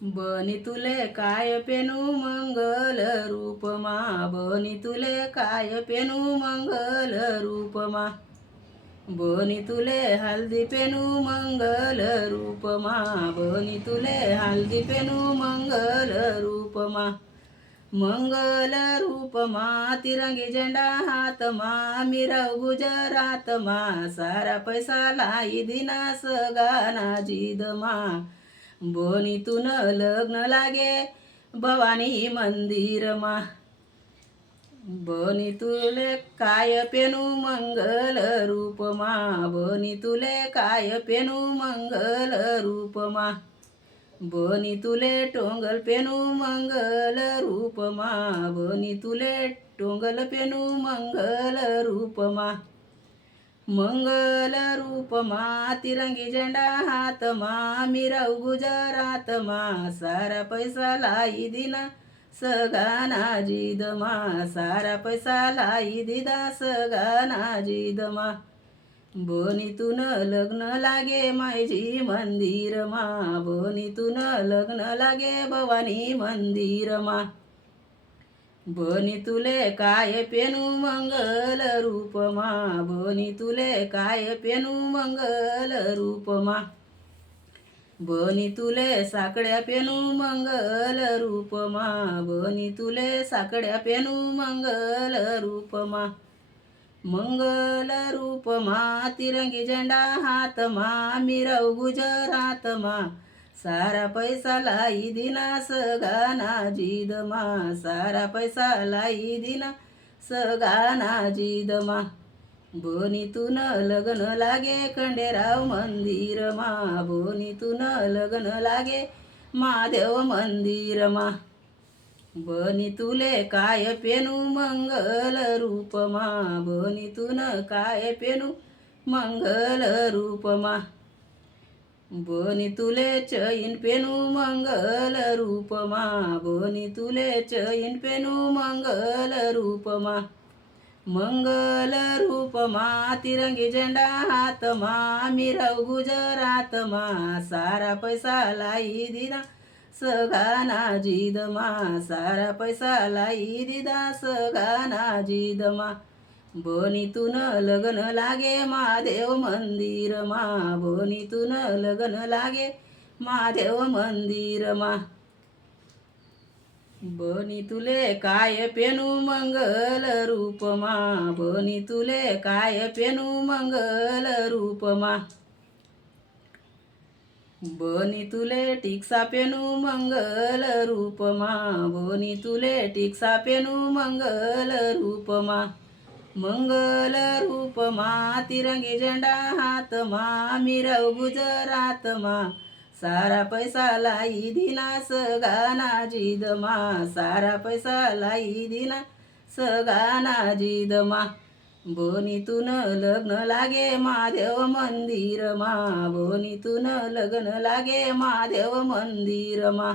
बनी तुले काय पेनू मंगल रूपमा, बनी तुले काय पेनू मंगल रूपमा, बनी तुले हल्दी पेनू मंगल रूपमा, बनी तुले हल्दी पेनू मंगल रूपमा, मंगल रूपमा तिरंगी झेंडा हातमा, मिरव गुजरातमा, सारा पैसा लाई दिना सगाना जिदमा, बनीतून लग्न लागे भवानी मंदिरमा, बनी तुले काय पेनू मंगल रूपमा, बनी तुले काय पेनू मंगल रूपमा, बनी तुले टोंगल पेनू मंगल रूपमा, बनी तुले टोंगल पेनू मंगल रूपमा, मंगल रूपमा तिरंगी झेंडा हातमा, मिरव गुजरातमा, सारा पैसा लाई दिना सगाना जिदमा, सारा पैसा लाई दिदा सगाना जिदमा, बनीतून लग्न लागे मायजी मंदिरमा, बनीतून लग्न लागे भवानी मंदिरमा, बनी तुले काय पेनू मंगल रूपमा, बनी तुले काय पेनू मंगल रूपमा, बनी तुले साकड्या पेनू मंगल रूपमा, बनी तुले साकड्या पेनू मंगल रूपमा, मंगल रूपमा तिरंगी झेंडा हातमा, मिरव गुजरातमा, सारा पैसा लाई दिना सगाना जिदमा, सारा पैसा लाई दिना सगाना जिदमा, बनीतून लग्न लागे खंडेराव मंदिरमा, बनीतून लग्न लागे महादेव मंदिरमा, बनी तुले काय पेनू मंगल रूपमा, बनीतून काय पेनू मंगल रूपमा, बनी तुले चैन पेनू मंगल रूपमा, बनी तुले चैन पेनू मंगल रूपमा, मंगल रूपमा तिरंगी झेंडा हातमा, मिरव गुजरातमा, सारा पैसा लाई दिदा सगाना जिदमा, सारा पैसा लाई दिदा सगाना जिदमा, बनीतून लग्न लागे महादेव मंदिरमा, बनीतून लग्न लागे महादेव मंदिरमा, बनी तुले काय पेनू मंगल रूपमा, बनी तुले काय पेनू मंगल रूपमा, बनी तुले टिक्सा पेनू मंगल रूपमा, बनी तुले टिक्सा पेनू मंगल रूपमा, मंगल रूपमा तिरंगी झेंडा हातमा, मिरव गुजरातमा, सारा पैसा लाई दिना सगाना जिदमा, सारा पैसा लाई दिना सगाना जिदमा, बनीतून लग्न लागे महादेव मंदिरमा, बनीतून लग्न लागे महादेव मंदिरमा.